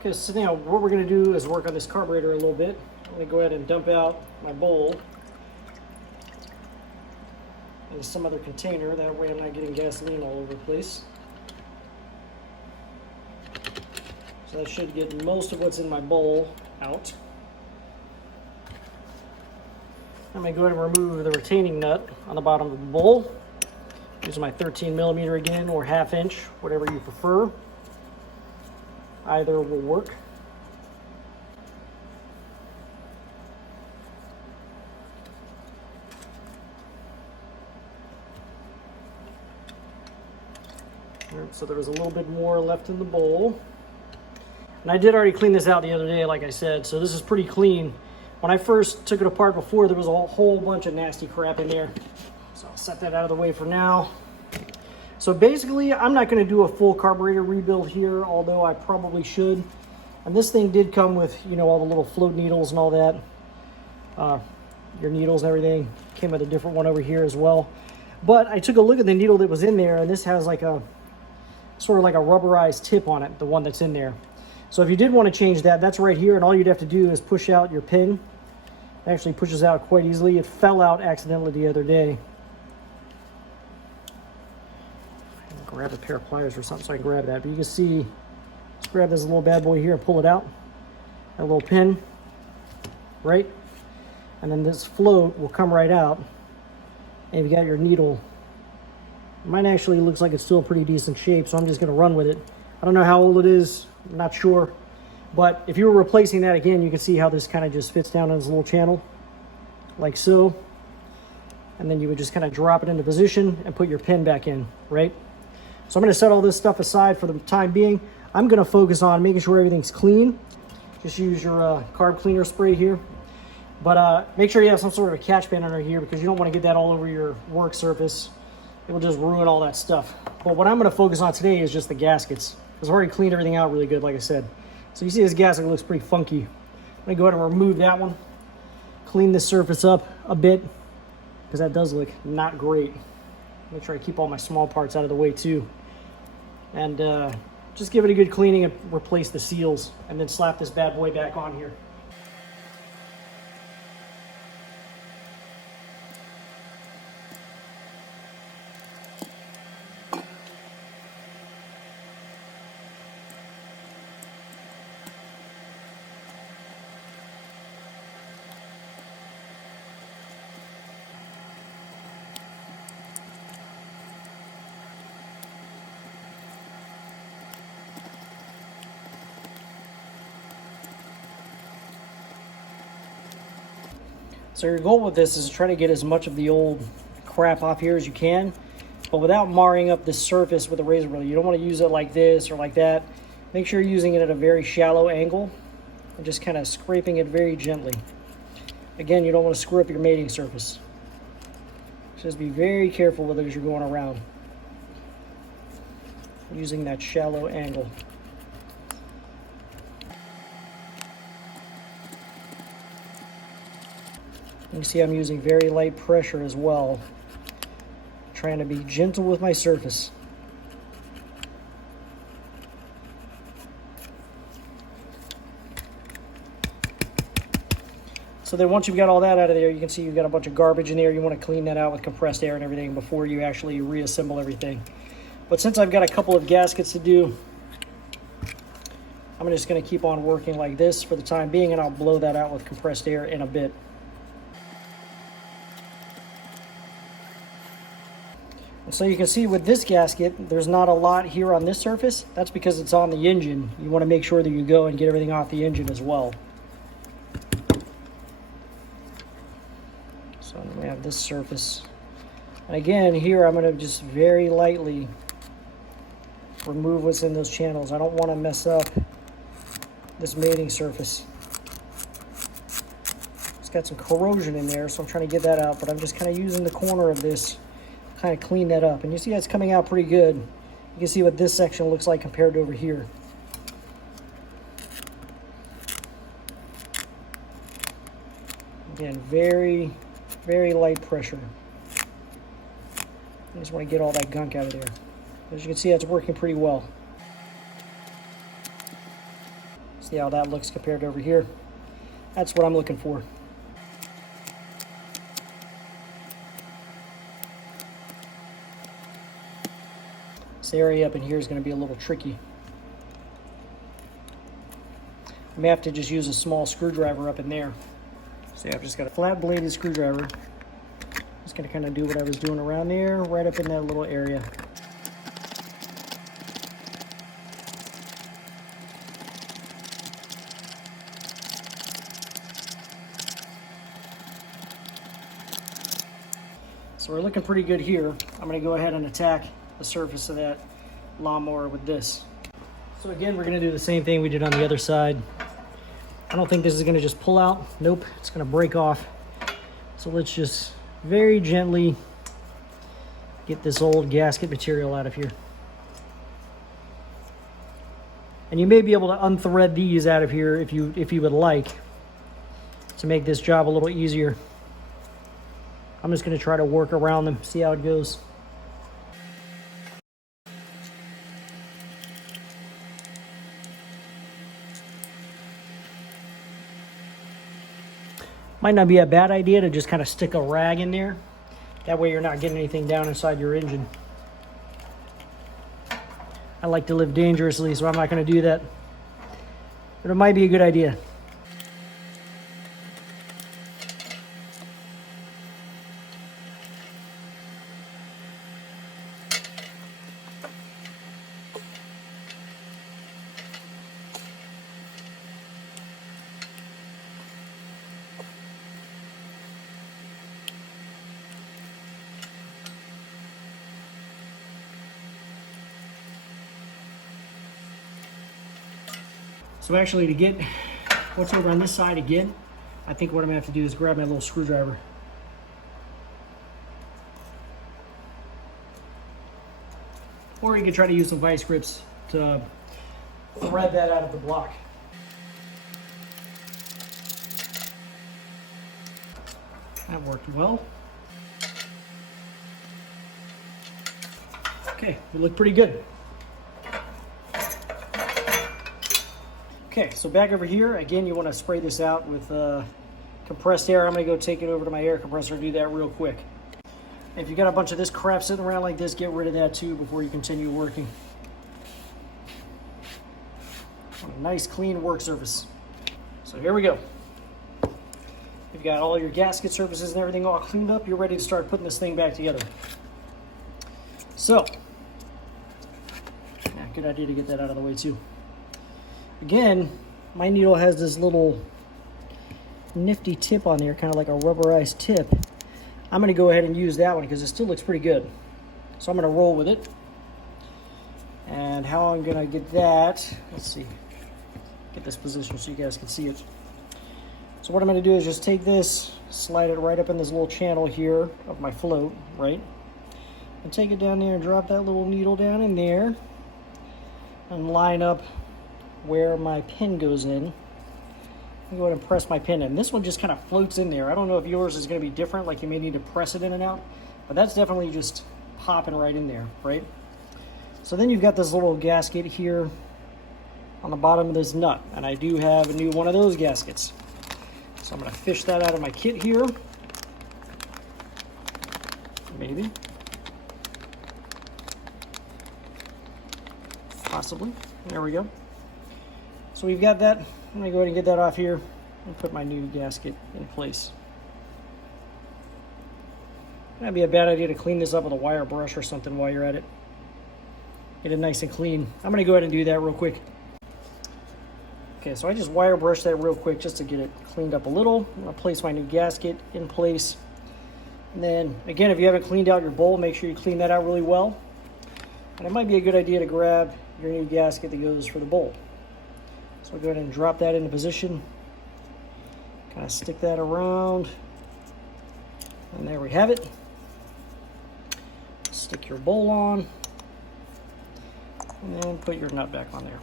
Okay, so now what we're going to do is work on this carburetor a little bit. I'm going to go ahead and dump out my bowl into some other container. That way I'm not getting gasoline all over the place. So that should get most of what's in my bowl out. I'm going to go ahead and remove the retaining nut on the bottom of the bowl. Using my 13mm again, or 1/2 inch, whatever you prefer. Either will work. So there was a little bit more left in the bowl. And I did already clean this out the other day, like I said, so this is pretty clean. When I first took it apart before, there was a whole bunch of nasty crap in there. So I'll set that out of the way for now. So basically, I'm not going to do a full carburetor rebuild here, although I probably should. And this thing did come with, you know, all the little float needles and all that. Your needles and everything. Came with a different one over here as well. But I took a look at the needle that was in there, and this has like a sort of like a rubberized tip on it, the one that's in there. So if you did want to change that, that's right here, and all you'd have to do is push out your pin. It actually pushes out quite easily. It fell out accidentally the other day. Grab a pair of pliers or something so I can grab that. But you can see, let's grab this little bad boy here and pull it out. That little pin, right? And then this float will come right out. And you've got your needle. Mine actually looks like it's still in pretty decent shape, so I'm just going to run with it. I don't know how old it is, I'm not sure. But if you were replacing that again, you can see how this kind of just fits down in this little channel, like so. And then you would just kind of drop it into position and put your pin back in, right? So I'm going to set all this stuff aside for the time being. I'm going to focus on making sure everything's clean. Just use your carb cleaner spray here. But make sure you have some sort of a catch pan under here, because you don't want to get that all over your work surface. It will just ruin all that stuff. But what I'm going to focus on today is just the gaskets, because I've already cleaned everything out really good, like I said. So you see this gasket looks pretty funky. I'm going to go ahead and remove that one. Clean this surface up a bit, because that does look not great. Make sure I keep all my small parts out of the way too. And just give it a good cleaning and replace the seals, and then slap this bad boy back on here. So your goal with this is to try to get as much of the old crap off here as you can, but without marring up the surface with a razor blade. You don't want to use it like this or like that. Make sure you're using it at a very shallow angle and just kind of scraping it very gently. Again, you don't want to screw up your mating surface. Just be very careful with it as you're going around, using that shallow angle. You can see I'm using very light pressure as well, trying to be gentle with my surface. So then once you've got all that out of there, you can see you've got a bunch of garbage in there. You want to clean that out with compressed air and everything before you actually reassemble everything. But since I've got a couple of gaskets to do, I'm just going to keep on working like this for the time being, and I'll blow that out with compressed air in a bit. And so you can see with this gasket, there's not a lot here on this surface. That's because it's on the engine. You want to make sure that you go and get everything off the engine as well. So we have this surface. And again, here I'm going to just very lightly remove what's in those channels. I don't want to mess up this mating surface. It's got some corrosion in there, so I'm trying to get that out, but I'm just kind of using the corner of this, kind of clean that up. And you see that's coming out pretty good. You can see what this section looks like compared to over here. Again, very, very light pressure. I just want to get all that gunk out of there. As you can see, that's working pretty well. See how that looks compared to over here? That's what I'm looking for. This area up in here is going to be a little tricky. I may have to just use a small screwdriver up in there. See, I've just got a flat bladed screwdriver. Just going to kind of do what I was doing around there, right up in that little area. So we're looking pretty good here. I'm going to go ahead and attack the surface of that lawnmower with this. So again, we're going to do the same thing we did on the other side. I don't think this is going to just pull out. Nope, it's going to break off. So let's just very gently get this old gasket material out of here. And you may be able to unthread these out of here if you would like, to make this job a little easier. I'm just going to try to work around them, see how it goes. Might not be a bad idea to just kind of stick a rag in there. That way you're not getting anything down inside your engine. I like to live dangerously, so I'm not going to do that. But it might be a good idea. So actually, to get what's over on this side again, I think what I'm gonna have to do is grab my little screwdriver. Or you can try to use some vice grips to thread that out of the block. That worked well. Okay, we look pretty good. Okay, so back over here, again, you want to spray this out with compressed air. I'm going to go take it over to my air compressor and do that real quick. If you got a bunch of this crap sitting around like this, get rid of that too before you continue working. A nice clean work surface. So here we go. You've got all your gasket surfaces and everything all cleaned up. You're ready to start putting this thing back together. So, good idea to get that out of the way too. Again, my needle has this little nifty tip on there, kind of like a rubberized tip. I'm going to go ahead and use that one because it still looks pretty good. So I'm going to roll with it. And how I'm going to get that, let's see, get this position so you guys can see it. So what I'm going to do is just take this, slide it right up in this little channel here of my float, right? And take it down there and drop that little needle down in there and line up where my pin goes in. I'm going to press my pin in. This one just kind of floats in there. I don't know if yours is going to be different, like you may need to press it in and out, but that's definitely just popping right in there, right? So then you've got this little gasket here on the bottom of this nut, and I do have a new one of those gaskets. So I'm going to fish that out of my kit here. Maybe. Possibly. There we go. So we've got that. I'm going to go ahead and get that off here and put my new gasket in place. That'd be a bad idea to clean this up with a wire brush or something while you're at it. Get it nice and clean. I'm going to go ahead and do that real quick. Okay, so I just wire brush that real quick just to get it cleaned up a little. I'm going to place my new gasket in place. And then, again, if you haven't cleaned out your bowl, make sure you clean that out really well. And it might be a good idea to grab your new gasket that goes for the bowl. So I'll go ahead and drop that into position. Kind of stick that around. And there we have it. Stick your bowl on. And then put your nut back on there.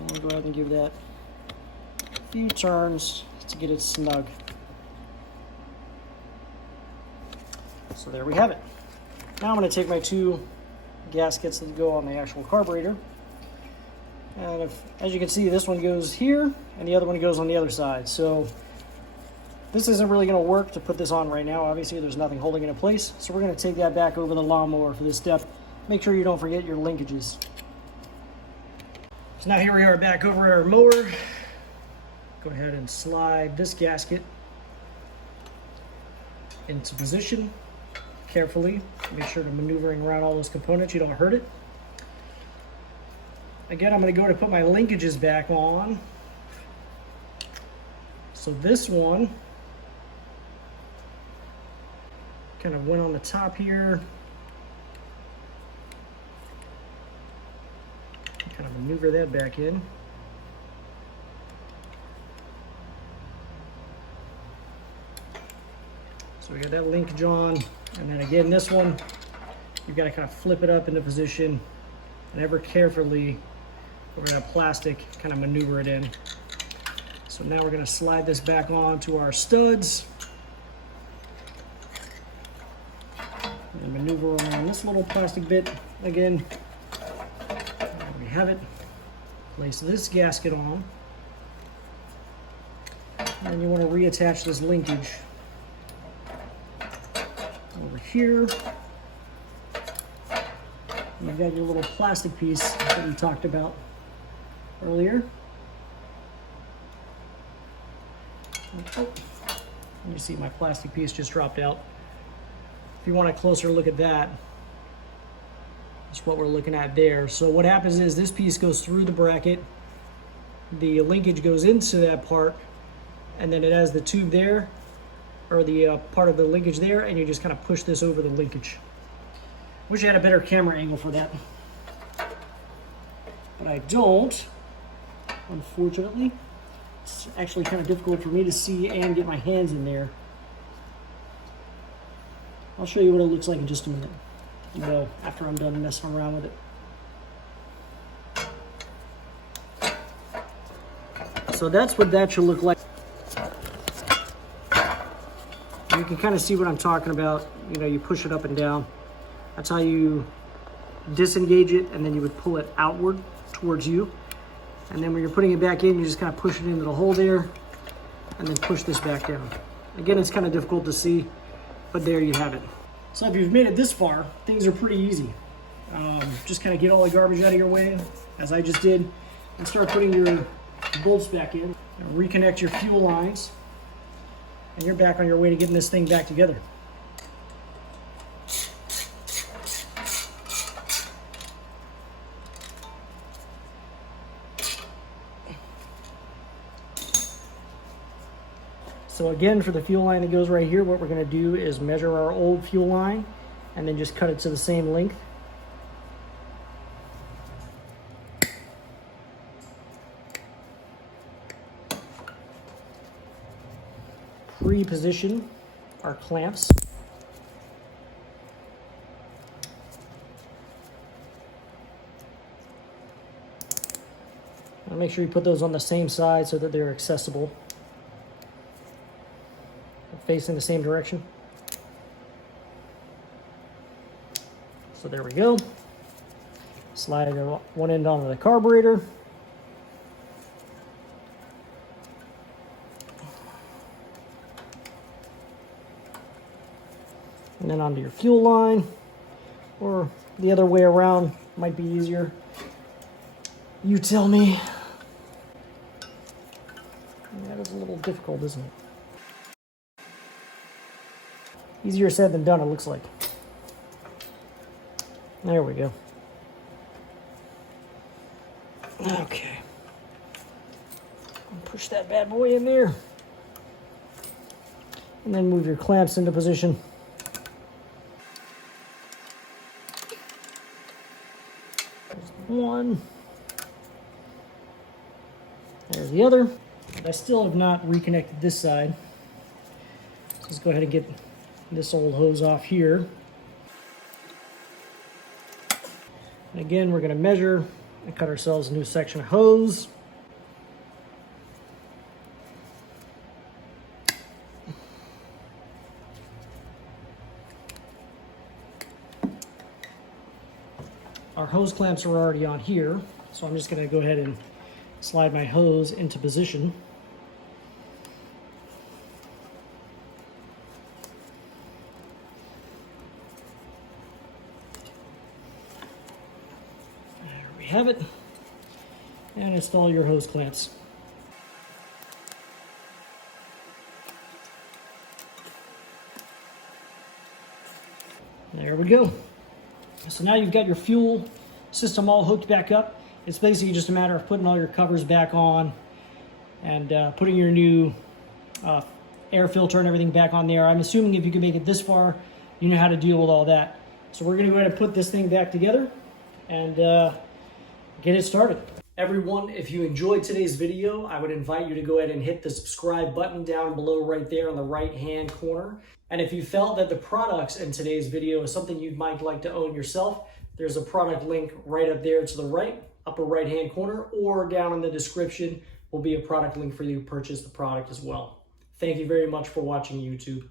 And go ahead and give that a few turns to get it snug. So there we have it. Now I'm going to take my 2 gaskets that go on the actual carburetor. And as you can see, this one goes here and the other one goes on the other side. So this isn't really going to work to put this on right now. Obviously, there's nothing holding it in place. So we're going to take that back over the lawnmower for this step. Make sure you don't forget your linkages. So now here we are back over at our mower. Go ahead and slide this gasket into position carefully. Make sure to maneuvering around all those components, you don't hurt it. Again, I'm going to go to put my linkages back on. So this one kind of went on the top here. Kind of maneuver that back in. So we got that linkage on, and then again this one, you've got to kind of flip it up into position and ever carefully over that plastic kind of maneuver it in. So now we're going to slide this back on to our studs and maneuver around this little plastic bit again. There we have it. Place this gasket on, and you want to reattach this linkage over here. You've got your little plastic piece that we talked about earlier. Oh, you see my plastic piece just dropped out. If you want a closer look at that, that's what we're looking at there. So what happens is this piece goes through the bracket, the linkage goes into that part, and then it has the tube there, or the part of the linkage there, and you just kind of push this over the linkage. Wish I had a better camera angle for that, but I don't, unfortunately. It's actually kind of difficult for me to see and get my hands in there. I'll show you what it looks like in just a minute, after I'm done messing around with it. So that's what that should look like. You can kind of see what I'm talking about. You push it up and down. That's how you disengage it, and then you would pull it outward towards you. And then when you're putting it back in, you just kind of push it into the hole there, and then push this back down. Again, it's kind of difficult to see, but there you have it. So if you've made it this far, things are pretty easy. Just kind of get all the garbage out of your way, as I just did, and start putting your bolts back in. And reconnect your fuel lines, and you're back on your way to getting this thing back together. So again, for the fuel line that goes right here, what we're going to do is measure our old fuel line and then just cut it to the same length. Pre-position our clamps. And make sure you put those on the same side so that they're accessible, facing the same direction. So there we go. Slide one end onto the carburetor. And then onto your fuel line, or the other way around might be easier. You tell me. That is a little difficult, isn't it? Easier said than done, it looks like. There we go. Okay. Push that bad boy in there. And then move your clamps into position. There's one. There's the other. But I still have not reconnected this side. So let's go ahead and get this old hose off here. And again, we're going to measure and cut ourselves a new section of hose. our hose clamps are already on here, so I'm just going to go ahead and slide my hose into position. There we have it. And install your hose clamps. There we go. So now you've got your fuel system all hooked back up. It's basically just a matter of putting all your covers back on and putting your new air filter and everything back on there. I'm assuming if you can make it this far, you know how to deal with all that. So we're going to go ahead and put this thing back together and get it started. Everyone, if you enjoyed today's video, I would invite you to go ahead and hit the subscribe button down below right there on the right hand corner. And if you felt that the products in today's video is something you might like to own yourself, there's a product link right up there to the right, upper right hand corner, or down in the description will be a product link for you to purchase the product as well. Thank you very much for watching YouTube.